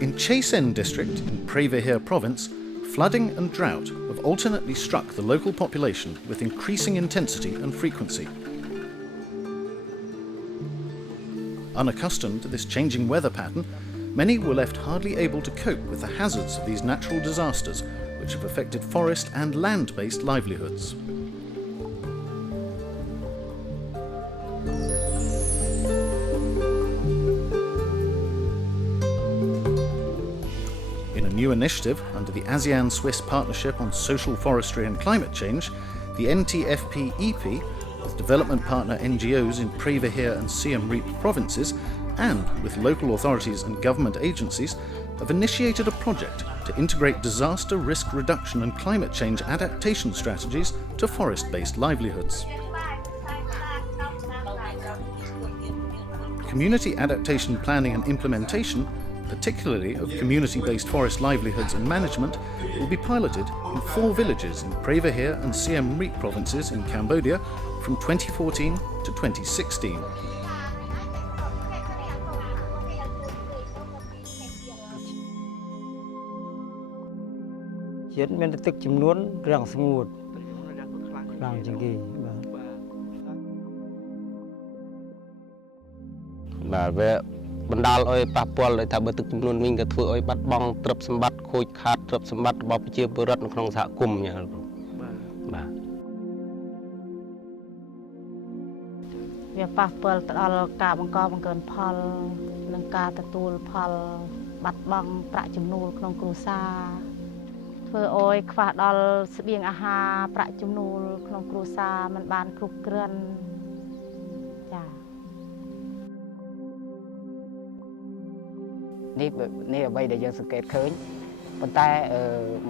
In Che Sen district in Preveher province, flooding and drought have alternately struck the local population with increasing intensity and frequency. Unaccustomed to this changing weather pattern, many were left hardly able to cope with the hazards of these natural disasters, which have affected forest and land-based livelihoods. In a new initiative under the ASEAN-Swiss Partnership on Social Forestry and Climate Change, the NTFP-EP, with development partner NGOs in Preveher and Siem Reap provinces, and with local authorities and government agencies, have initiated a project to integrate disaster risk reduction and climate change adaptation strategies to forest-based livelihoods. Community adaptation planning and implementation, particularly of community-based forest livelihoods and management, will be piloted in 4 villages in Preveher and Siem Reap provinces in Cambodia from 2014 to 2016. Hiệnមានទឹកចំនួនរាំងស្ងួតខ្លាំងជាងគេបាទវាបណ្ដាលឲ្យប៉ះពាល់ដោយថាបើទឹកចំនួនវិញក៏ធ្វើឲ្យបាត់បង់ទ្រព្យសម្បត្តិខូចខាតទ្រព្យសម្បត្តិរបស់ប្រជាពលរដ្ឋនៅក្នុងសហគមន៍យ៉ាងបាទវាប៉ះពាល់ទៅដល់ការបង្កបង្កើនផលនិងការទទួលផលបាត់បង់ប្រាក់ចំណូលក្នុងគ្រួសារធ្វើឲ្យខ្វះដល់ស្បៀងអាហារប្រាក់ចំណូលក្នុងគ្រួសារមិនបានគ្រប់គ្រាន់ចានេះអ្វីដែលយើងសង្កេតឃើញប៉ុន្តែ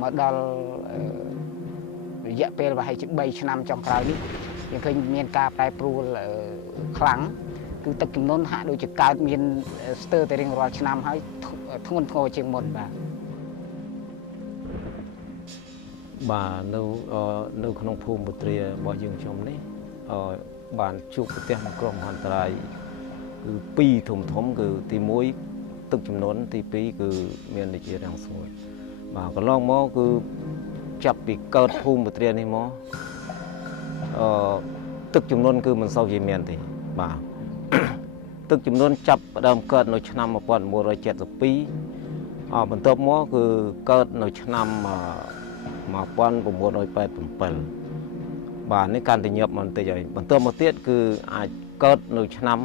មកដល់រយៈពេលប្រហែលជា3ឆ្នាំចុងក្រោយនេះយើងឃើញមានការប្រែប្រួលខ្លាំងគឺទឹកចំនួនហាក់ដូចជាកើតមានស្ទើរតែរៀងរាល់ឆ្នាំហើយធ្ងន់ធ្ងរជាងមុនបាទនៅក្នុងភូមិបុត្រារបស់យើងខ្ញុំនេះបានជួបប្រទះនឹងគ្រោះមហន្តរាយគឺ2ធំគឺទី1ទឹកចំនួនទី2គឺមានដូចជារាំងស្ងួតបាទកន្លងមកគឺចាប់ពីកើតភូមិបុត្រានេះមកទឹកចំនួនគឺមិនសូវជាមានទេបាទទឹកចំនួនចាប់ផ្ដើមកើតនៅឆ្នាំ1972បន្ទាប់មកគឺកើតនៅឆ្នាំ1987បាទនេះកាន់តែញាប់បន្តិចហើយបន្ទាប់មកទៀតគឺអាចកើតនៅឆ្នាំ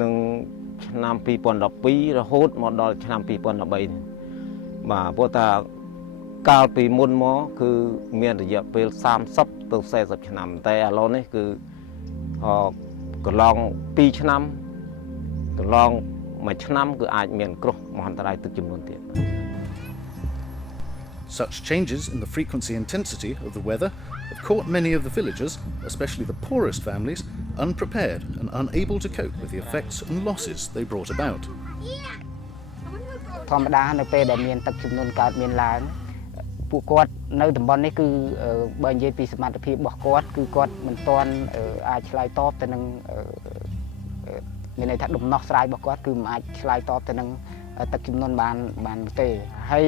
និងឆ្នាំ2012រហូតមកដល់ឆ្នាំ2013បាទព្រោះថាកាលពីមុនមកគឺមានរយៈពេល30ទៅ40ឆ្នាំតែឥឡូវនេះគឺកន្លង2ឆ្នាំកន្លង1ឆ្នាំគឺអាចមានគ្រោះមហន្តរាយទឹកចំនួនទៀត Such changes in the frequency intensity of the weather have caught many of the villagers, especially the poorest families, unprepared and unable to cope with the effects and losses they brought about. ធម្មតានៅពេលដែលមានទឹកចំនួនកើតមានឡើងពួកគាត់នៅតំបន់នេះគឺបើនិយាយពីសមត្ថភាពរបស់គាត់គឺគាត់មិនទាន់អាចឆ្លើយតបទៅនឹងមានន័យថាដំណោះស្រាយរបស់គាត់គឺមិនអាចឆ្លើយតបទៅនឹងទឹកចំនួនបានទេហើយ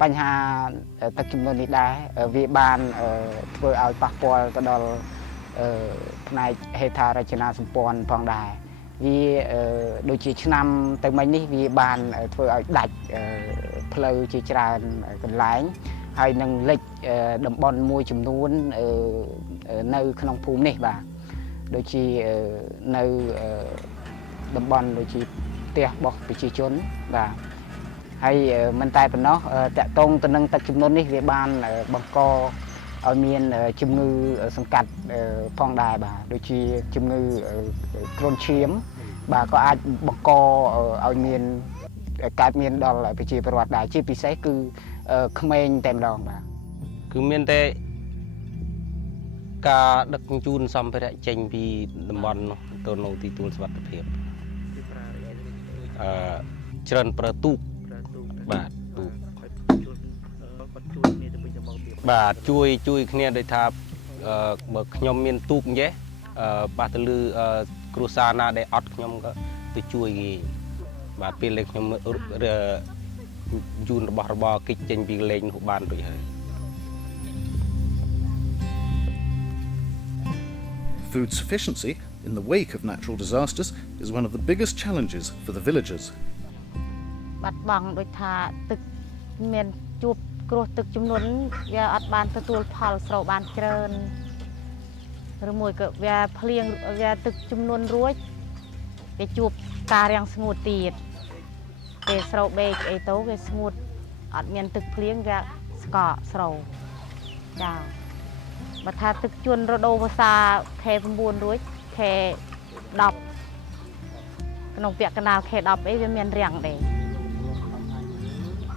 បញ្ហាទឹកចំនួននេះដែរវាបានធ្វើឲ្យប៉ះពាល់ទៅដល់ផ្នែកហេដ្ឋារចនាសម្ព័ន្ធផងដែរវាដូចជាឆ្នាំទៅមិញនេះវាបានធ្វើឲ្យដាច់ផ្លូវជាច្រើនកន្លែងហើយនឹងលិចតំបន់មួយចំនួននៅក្នុងភូមិនេះបាទដូចជានៅតំបន់ដូចជាផ្ទះរបស់ប្រជាជនបាទហើយមិនតែប៉ុណ្ណោះតាក់ទងទៅនឹងទឹកចំនួននេះវាបានបង្កឲ្យមានជំងឺសង្កាត់ផងដែរបាទដូចជាជំងឺគ្រុនឈាមបាទក៏អាចបង្កឲ្យមានកើតមានដល់ប្រជាពលរដ្ឋដែរជាពិសេសគឺក្មេងតែម្ដងបាទគឺមានតែការដឹកជញ្ជូនសម្ភារៈចេញពីតំបន់ទៅនៅទីទួលសុវត្ថិភាពច្រើនប្រើទូក បាទទូកបាទជួយគ្នាដោយថាបើខ្ញុំមានទូកអញ្ចេះបាទទៅលើគ្រួសារណាដែលអត់ខ្ញុំក៏ទៅជួយគេបាទពេលលេខ្ញុំយូនរបស់របរកិច្ចចេញពីលេងនោះបានរួចហើយ Food sufficiency in the wake of natural disasters is one of the biggest challenges for the villagers. បាត់បង់ដូចថាទឹកមានជួបគ្រោះទឹកចំនួនវាអត់បានទទួលផលស្រោបបានច្រើនឬមួយក៏វាភ្លៀងវាទឹកចំនួនរួចវាជួបការរាំងស្ងួតទៀតពេលស្រោបបេកអីទៅវាស្ងួតអត់មានទឹកភ្លៀងវាស្កកស្រោចាបើថាទឹកជន់រដូវវស្សាខែ9រួចខែ10ក្នុងពាក់កណ្ដាលខែ10អីវាមានរាំងដែរ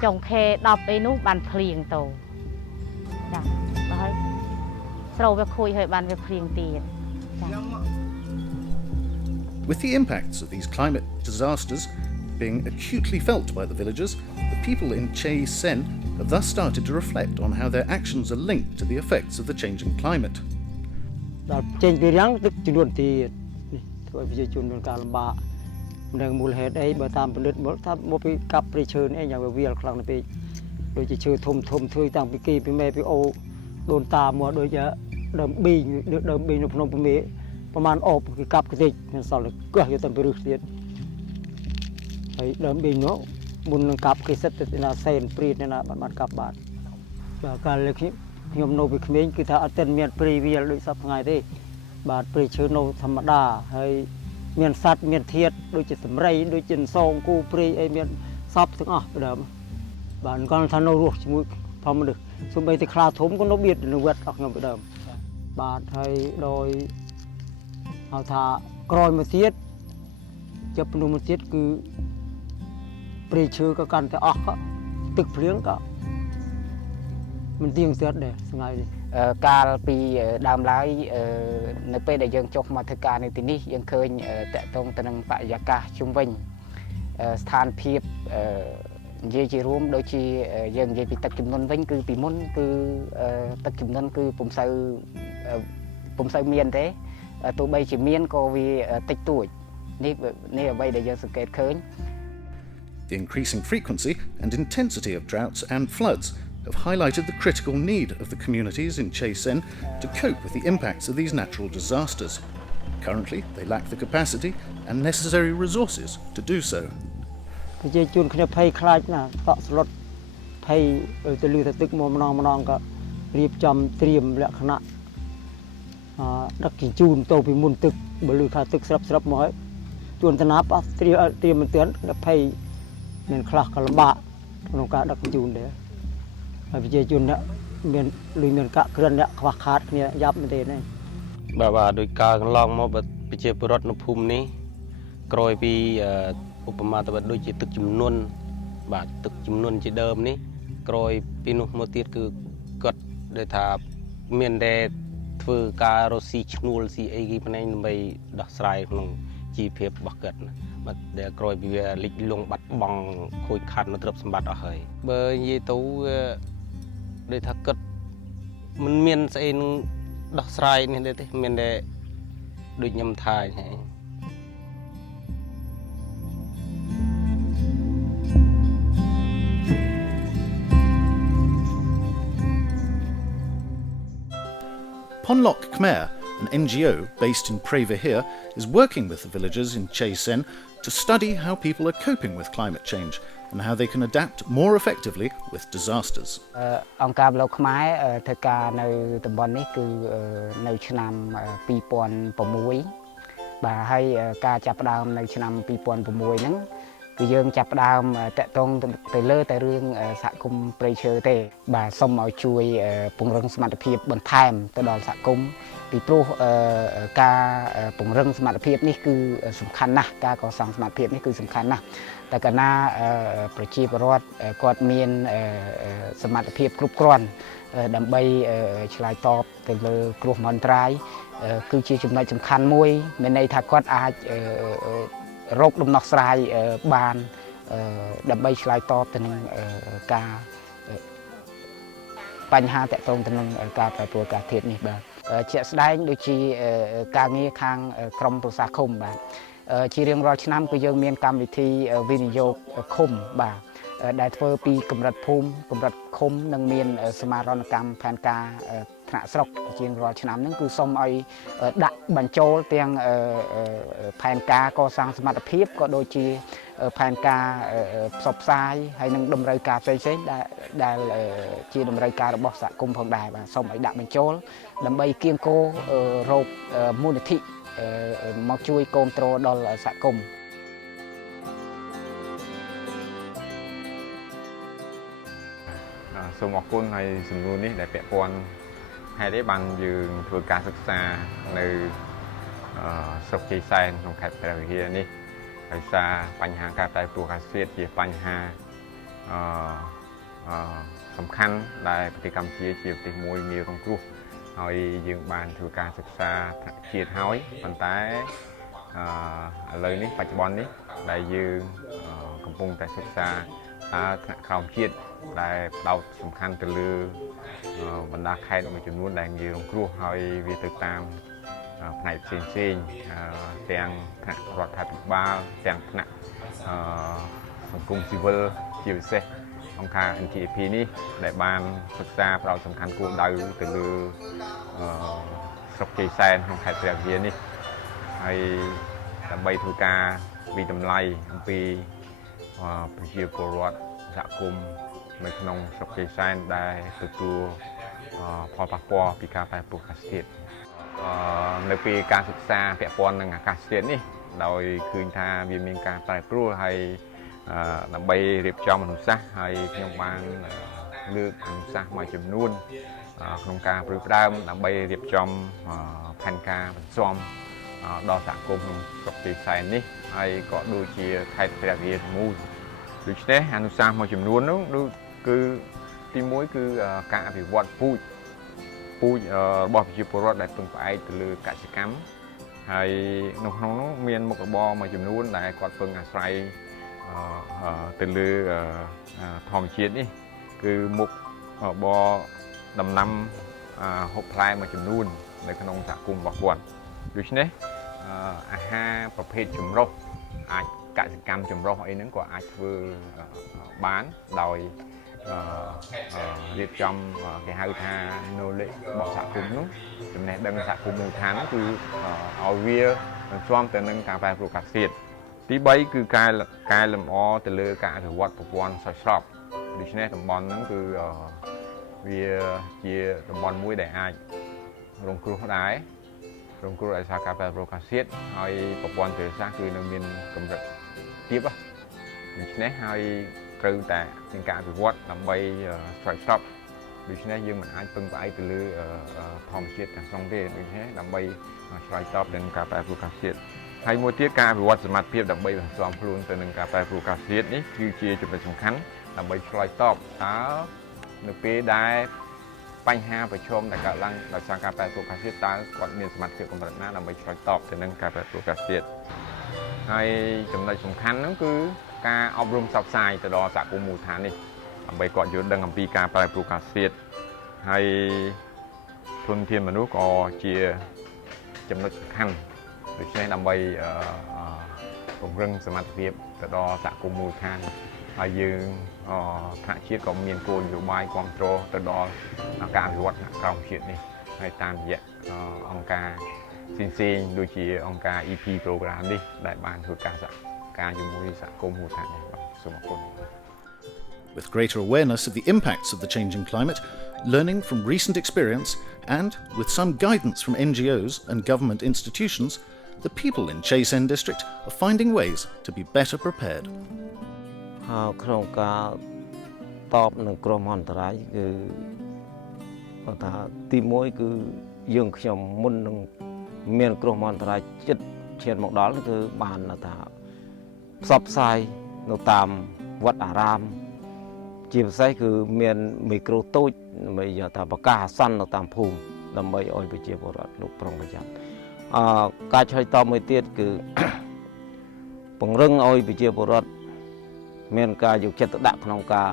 ចុងខែ10អីនោះបានភ្លៀងទៅចាបើហើយស្រោវាខូចហើយបានវាភ្លៀងទៀតចា With the impacts of these climate disasters being acutely felt by the villagers, the people in Che Sen have thus started to reflect on how their actions are linked to the effects of the changing climate. ដល់ចេញពីរាំងទឹកចំនួនទៀតនេះធ្វើឲ្យប្រជាជនមានការលំបាកនឹងមូលហេតុអីបើតាមផលិតមកថាមកពីកាប់ព្រៃឈើនេះយ៉ាងវាលខ្លាំងណាស់ពេកដូចជាឈើធំធ្វើតាំងពីគេពីមេពីអូដូនតាមកដូចជាដើមប៊ីងនៅភ្នំពេញប្រហែលអបគេកាប់ខ្ទេចមានសល់កោះយកទៅរឹសទៀតហើយដើមប៊ីងនោះមុននឹងកាប់គេសិតទៅណាសែនព្រីតណាបានកាប់បានបាទកាលខ្ញុំនៅពីក្មេងគឺថាអត់ទាន់មានព្រីវាលដូចសពថ្ងៃទេបាទព្រីឈើនៅធម្មតាហើយមានសត្វមានធាតុដូចជាសម្រីដូចជាសងគូព្រីអីមានសពទាំងអស់ដើមបាទគាត់ថានៅរស់ជាមួយផងមនុស្សសូម្បីតែខ្លាធំក៏នៅបៀតនៅវត្តអស់ខ្ញុំដើមបាទហើយដោយហៅថាក្រោយមកទៀតចាប់ភ្នំមកទៀតគឺព្រីឈើក៏កាន់តែអស់ទឹកភ្លៀងក៏មិនទៀងទាត់ដែរថ្ងៃនេះ កាលពីដើមឡើយនៅពេលដែលយើងចុះមកធ្វើការនៅទីនេះយើងឃើញតកតងទៅនឹងបរិយាកាសជុំវិញស្ថានភាពនិយាយជារួមដូចជាយើងនិយាយពីទឹកជំនន់វិញគឺពីមុនគឺទឹកជំនន់គឺពុំសូវមានទេទោះបីជាមានក៏វាតិចតួចនេះអ្វីដែលយើងសង្កេតឃើញ The increasing frequency and intensity of droughts and floods have highlighted the critical need of the communities in Che Sen to cope with the impacts of these natural disasters. Currently, they lack the capacity and necessary resources to do so. ប្រជាជនគ្នាភ័យខ្លាចណាស់តក់ស្លុតភ័យទៅលឺថាទឹកមកម្ដងក៏រៀបចំត្រៀមលក្ខណៈដឹកជញ្ជូនទៅពីមុនទឹកបើលឺថាទឹកស្រាប់មកហើយជួនតាណាប៉ះត្រៀមមិនទាន់ភ័យមានខ្លះក៏លំបាកក្នុងការដឹកជញ្ជូនដែរហើយប្រជាជនមានកាក់ក្រិនខ្វះខាតគ្នាយ៉ាប់មែនទេនេះ បាទដោយការកន្លងមកប្រជាពលរដ្ឋនៅភូមិនេះក្រោយពីឧបមាទៅដូចជាទឹកចំនួនបាទទឹកចំនួនជាដើមនេះក្រោយពីនោះមកទៀតគឺគាត់ដែលថាមានតែធ្វើការរស់ស៊ីឈ្នួលស៊ីអីគេផ្នែកដើម្បីដោះស្រាយក្នុងជីវភាពរបស់គាត់ណាបាទដែលក្រោយពីវាលិចលង់បាត់បង់ខូចខាតនៅទ្រព្យសម្បត្តិអស់ហើយបើនិយាយទៅដូចថាគាត់មិនមានស្អីនឹងដោះស្រាយនេះទេមានតែដូចខ្ញុំថាហ្នឹង Ponlok Khmer, an NGO based in Preahir, is working with the villagers in Che Sen to study how people are coping with climate change and how they can adapt more effectively with disasters. អង្គការប្លុកខ្មែរធ្វើការនៅតំបន់នេះគឺនៅឆ្នាំ2006បាទហើយការចាប់ផ្ដើមនៅឆ្នាំ2006ហ្នឹងគឺយើងចាប់ផ្ដើមតាក់ទងទៅលើតែរឿងសហគមន៍ព្រៃឈើទេបាទសូមឲ្យជួយពង្រឹងសមត្ថភាពបន្ថែមទៅដល់សហគមន៍ពីព្រោះការពង្រឹងសមត្ថភាពនេះគឺសំខាន់ណាស់ការកសាងសមត្ថភាពនេះគឺសំខាន់ណាស់តែកាលណាប្រជាពលរដ្ឋគាត់មានសមត្ថភាពគ្រប់គ្រាន់ដើម្បីឆ្លើយតបទៅលើគ្រោះមហន្តរាយគឺជាចំណុចសំខាន់មួយមានន័យថាគាត់អាចរកដំណោះស្រាយបាន ដើម្បីឆ្លើយតបទៅនឹងការបញ្ហាតាក់ទងទៅនឹងការប្រែប្រួលអាកាសធាតុនេះបាទជាក់ស្ដែងដូចជាការងារខាងក្រមប្រសាឃុំបាទជារៀងរាល់ឆ្នាំគឺយើងមានកម្មវិធីវិនិយោគឃុំបាទដែលធ្វើពីកម្រិតភូមិកម្រិតឃុំនិងមានសមារណកម្មផែនការថ្នាក់ស្រុកជារៀងរាល់ឆ្នាំហ្នឹងគឺសូមឲ្យដាក់បញ្ចូលទាំងផែនការកសាងសមត្ថភាពក៏ដូចជាផែនការផ្សព្វផ្សាយហើយនឹងតម្រូវការផ្សេងៗដែលជាតម្រូវការរបស់សហគមន៍ផងដែរបាទសូមឲ្យដាក់បញ្ចូលដើម្បីគៀងគររោគមូលនិធិមកជួយគាំទ្រដល់សហគមន៍ សូមអរគុណហើយសំណួរនេះដែលពាក់ព័ន្ធហេតុអីបានយើងធ្វើការសិក្សានៅស្រុកជ័យសែនក្នុងខេត្តព្រះវិហារនេះដោយសារបញ្ហាការប្រែប្រួលអាកាសធាតុជាបញ្ហាសំខាន់ដែលប្រទេសកម្ពុជាជាប្រទេសមួយងាយរងគ្រោះហើយយើងបានធ្វើការសិក្សាថ្នាក់ជាតិហើយប៉ុន្តែឥឡូវនេះបច្ចុប្បន្ននេះដែលយើងកំពុងតែសិក្សាថ្នាក់ក្រោមជាតិដែលផ្ដោតសំខាន់ទៅលើបណ្ដាខេត្តមួយចំនួនដែលងាយរងគ្រោះហើយវាទៅតាមផ្នែកផ្សេងៗទាំងថ្នាក់រដ្ឋាភិបាលទាំងថ្នាក់សង្គមស៊ីវិលជាពិសេសអង្គការ NTFP នេះដែលបានសិក្សាផ្ដោតសំខាន់គោលដៅទៅលើស្រុកជ័យសែនក្នុងខេត្តព្រះវិហារនេះហើយដើម្បីធ្វើការវិតម្លៃអំពីប្រជាពលរដ្ឋសហគមន៍នៅក្នុងស្រុកជ័យសែនដែលទទួលផលប៉ះពាល់ពីការប្រែប្រួលអាកាសធាតុនៅពេលការសិក្សាពាក់ព័ន្ធនឹងអាកាសធាតុនេះដោយឃើញថាវាមានការប្រែប្រួលហើយដើម្បីរៀបចំអនុសាសន៍ហើយខ្ញុំបានលើកអនុសាសន៍មួយចំនួនក្នុងការព្រួយផ្ដើមដើម្បីរៀបចំផែនការបន្ស៊ាំដល់សហគមន៍ក្នុងស្រុកជ័យសែននេះហើយក៏ដូចជាខេត្តព្រះវិហារទាំងមូលដូច្នេះអនុសាសន៍មួយចំនួននោះគឺទី1គឺការអភិវឌ្ឍពូជរបស់ប្រជាពលរដ្ឋដែលពឹងផ្អែកទៅលើកសិកម្មហើយនៅក្នុងនោះមានមុខរបរមួយចំនួនដែលគាត់ពឹងអាស្រ័យទៅលើធម្មជាតិនេះគឺមុខរបរដំណាំហូបផ្លែមួយចំនួននៅក្នុងសហគមន៍របស់គាត់ដូច្នេះអាហារប្រភេទចម្រុះអាចកសិកម្មចម្រុះអីហ្នឹងក៏អាចធ្វើបានដោយរៀបចំគេហៅថា knowledge របស់សហគមន៍នោះចំណេះដឹងសហគមន៍មូលដ្ឋាននោះគឺឲ្យវាស្មទៅនឹងការប្រែប្រួលអាកាសធាតុទី3គឺកែលម្អទៅលើការអភិវឌ្ឍប្រព័ន្ធស្រោចស្រពដូច្នេះតំបន់ហ្នឹងគឺវាជាតំបន់មួយដែលអាចរងគ្រោះដែររងគ្រោះដោយសារការប្រែប្រួលអាកាសធាតុហើយប្រព័ន្ធធារាសាស្ត្រគឺនៅមានកម្រិតទាបដូច្នេះហើយត្រូវតែមានការអភិវឌ្ឍដើម្បីស្រោចស្រពដូច្នេះយើងមិនអាចពឹងផ្អែកទៅលើធម្មជាតិទាំងស្រុងទេដូច្នេះដើម្បីឆ្លើយតបនឹងការប្រែប្រួលអាកាសធាតុហើយមួយទៀតការអភិវឌ្ឍសមត្ថភាពដើម្បីបន្ស៊ាំខ្លួនទៅនឹងការប្រែប្រួលអាកាសធាតុនេះគឺជាចំណុចសំខាន់ដើម្បីឆ្លើយតបតើនៅពេលដែលបញ្ហាប្រឈមដែលកើតឡើងដោយសារការប្រែប្រួលអាកាសធាតុតើគាត់មានសមត្ថភាពកម្រិតណាដើម្បីឆ្លើយតបទៅនឹងការប្រែប្រួលអាកាសធាតុហើយចំណុចសំខាន់ហ្នឹងគឺការអប់រំផ្សព្វផ្សាយទៅដល់សហគមន៍មូលដ្ឋាននេះដើម្បីគាត់យល់ដឹងអំពីការប្រែប្រួលអាកាសធាតុហើយធនធានមនុស្សក៏ជាចំណុចសំខាន់ដូច្នេះដើម្បីពង្រឹងសមត្ថភាពទៅដល់សហគមន៍មូលដ្ឋានហើយយើងថ្នាក់ជាតិក៏មានគោលនយោបាយគ្រប់គ្រងទៅដល់ការអភិវឌ្ឍក្រោមជាតិនេះហើយតាមរយៈអង្គការផ្សេងៗដូចជាអង្គការ EP program នេះដែលបានធ្វើការជាមួយសហគមន៍មូលដ្ឋាននេះបាទសូមអរគុណ With greater awareness of the impacts of the changing climate, learning from recent experience, and with some guidance from NGOs and government institutions, the people in Chey Sen district are finding ways to be better prepared. ក្នុងការតបនឹងគ្រោះមហន្តរាយគឺគាត់ថាទី1គឺយើងខ្ញុំមុននឹងមានគ្រោះមហន្តរាយចិត្តឈានមកដល់គឺបានថាផ្សព្វផ្សាយនៅតាមវត្តអារាមជាពិសេសគឺមានមីក្រូតូចដើម្បីថាប្រកាសអាសន្ននៅតាមភូមិដើម្បីឲ្យប្រជាពលរដ្ឋលោកប្រុងប្រយ័ត្នការឆ្លើយតបមួយទៀតគឺពង្រឹងឲ្យប្រជាពលរដ្ឋ មានការយកចិត្តទុកដាក់ក្នុងការ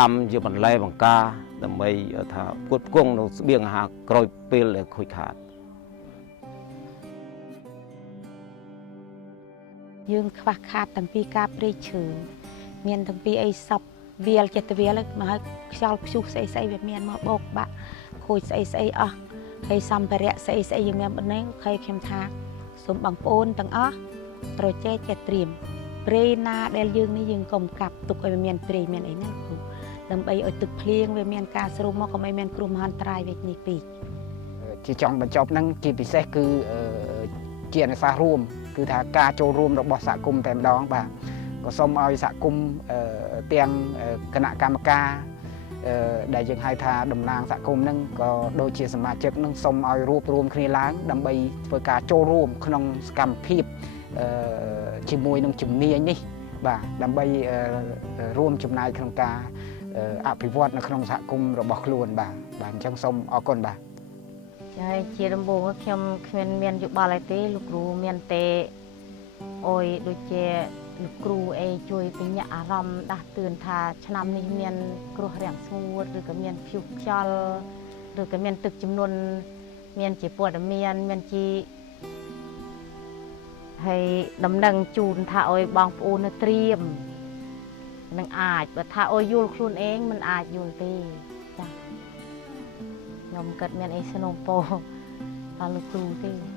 ដាំជាបន្លែបង្ការដើម្បីថាផ្គត់ផ្គង់នៅស្បៀងអាហារក្រោយពេលដែលខូចខាត យើងខ្វះខាតតាំងពីការព្រៃឈើមានតាំងពីអីសពវាលចិត្តវាលមកឲ្យខ្យល់ព្យុះស្អីស្អីវាមានមកបោកបាក់ខូចស្អីស្អីអស់ហើយសម្ភារៈស្អីស្អីយើងមានប៉ុណ្ណេះខេខ្ញុំថាសូមបងប្អូនទាំងអស់ត្រចេកចេះត្រៀមព្រៃណាដែលយើងនេះយើងកុំកាប់ទុកឲ្យវាមានព្រៃមានអីណាគ្រូដើម្បីឲ្យទឹកភ្លៀងវាមានការស្រូបមកកុំឲ្យមានគ្រោះមហន្តរាយវិញនេះពេក ជាចង់បញ្ចប់ហ្នឹងជាពិសេសគឺជាអនុសាសន៍រួមគឺថាការចូលរួមរបស់សហគមន៍តែម្ដងបាទក៏សូមឲ្យសហគមន៍ទាំងគណៈកម្មការដែលយើងហៅថាតំណាងសហគមន៍ហ្នឹងក៏ដូចជាសមាជិកហ្នឹងសូមឲ្យរួបរวมគ្នាឡើងដើម្បីធ្វើការចូលរួមក្នុងសកម្មភាពជាមួយនឹងជំនាញនេះបាទដើម្បីរួមចំណែកក្នុងការអភិវឌ្ឍនៅក្នុងសហគមន៍របស់ខ្លួនបាទអញ្ចឹងសូមអរគុណបាទ ហើយជាដំបូងខ្ញុំគ្មានយោបល់អីទេលោកគ្រូមានតែអុយដូចជាលោកគ្រូអីជួយបញ្ញាអារម្មណ៍ដាស់តឿនថាឆ្នាំនេះមានគ្រោះរាំងស្ងួតឬក៏មានព្យុះខ្យល់ឬក៏មានទឹកជំនន់មានជាព័ត៌មានជាហើយដំណឹងជូនថាអុយបងប្អូននៅត្រៀមនឹងអាចបើថាអុយយល់ខ្លួនឯងមិនអាចយល់ទេចា ខ្ញុំគិតមានអីสนងពោដល់លោកគ្រូទេ